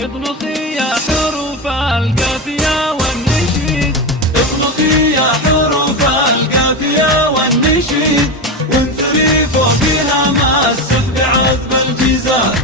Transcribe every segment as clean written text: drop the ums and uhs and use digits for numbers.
اطلقي يا حروف القافية والنشيد، اطلقي يا حروف القافية والنشيد، وانثري فوقها مع السحب عذب الجزال.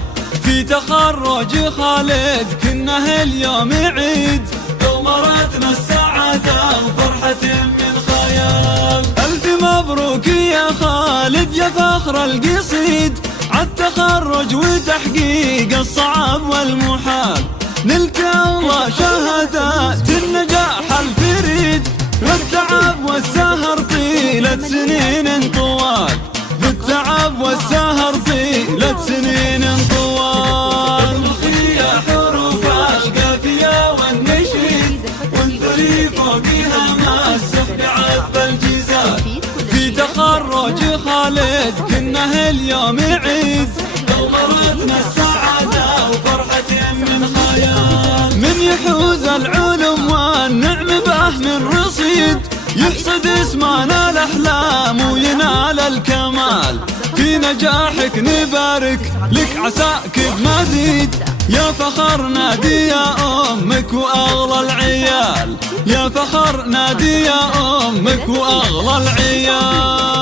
في تخرج خالد كنه اليوم عيد، لو مرتنا السعادة وفرحة من خيال. ألف مبروك يا خالد يا فخر القصيد، عالتخرج وتحقيق الصعب والمحال. نلت الله شهادات النجاح الفريد، بالتعب والسهر طيلة سنين طوال، بالتعب والسهر طيلة سنين طوال. اطلقي يا حروف القافية والنشيد، وانثري فوقها مع السحب عذب الجزال. في تخرج خالد كنه اليوم عيد، لو مرتنا السعادة وفرحة من خيال. من يحوز العلم والنعم به من رصيد، يحصد اسمنا الأحلام وينال الكمال. في نجاحك نبارك لك عساك بمزيد، يا فخر نادي يا أمك وأغلى العيال، يا فخر نادي يا أمك وأغلى العيال.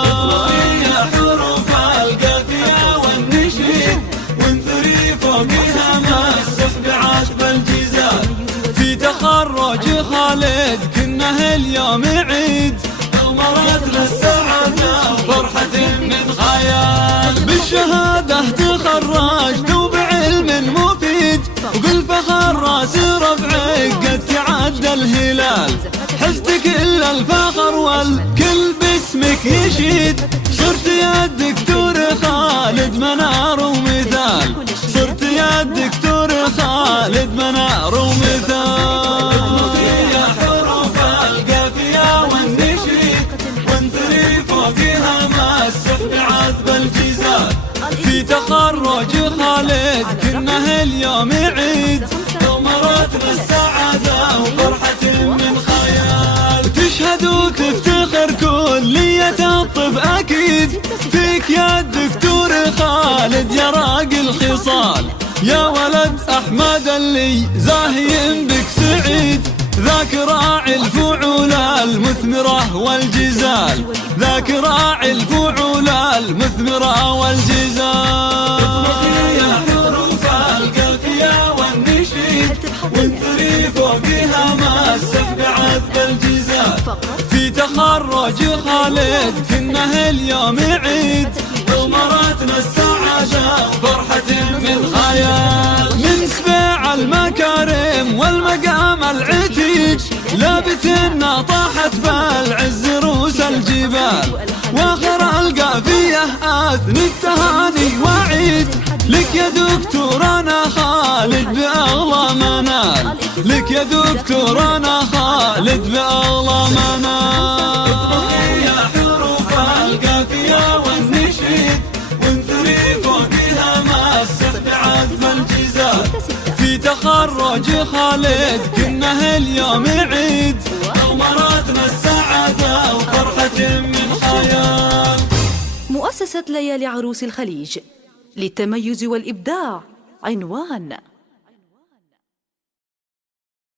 اطلقي يا حروف القافية والنشيد، وانثري فوقها مع السحب عذب الجزال. في تخرج خالد كنه اليوم عيد، لو مرتنا السعادة وفرحة من خيال. بالشهادة تخرجت وبعلم مفيد، وبالفخر راس رفعك قد تعدى الهلال. حزت كل الفخر والكل باسمك يشيد، صرت يا الدكتور خالد منار ومثال، صرت يا الدكتور خالد منار ومثال. اطلقي يا حروف القافية والنشيد، وانثري فوقها مع السحب عذب الجزال. في تخرج خالد كنه اليوم عيد، لو مرتنا السعادة وفرحة من خيال. تشهد وتفتخر كلية الطب أكيد، فيك يا الدكتور خالد يا راقي الخصال. يا ولد أحمد اللي زاهي بك سعيد، ذاك راعي الفعول المثمرة والجزال، ذاك راعي الفعول المثمرة والجزال. اطلقي يا حروف القافية والنشيد، وانثري فوقها مع السحب عذب الجزال. في تخرج خالد كنه اليوم عيد، لو مرتنا السعادة وفرحة من خيال. من سبيع المكارم والمقام العتيج، لابتنا طاحت بالعز رؤوس الجبال. واخر القافية اثني التهاني وعيد، لك يا دكتور انا خالد باغلى منال، لك يا دكتور انا خالد باغلى منال. اطلقي يا حروف القافية والنشيد، وانثري فوقها مع السحب عذب الجزال. في تخرج خالد كنه اليوم عيد، لو مرتنا السعادة وفرحة من خيال. مؤسسة ليالي عروس الخليج للتميز والإبداع عنوان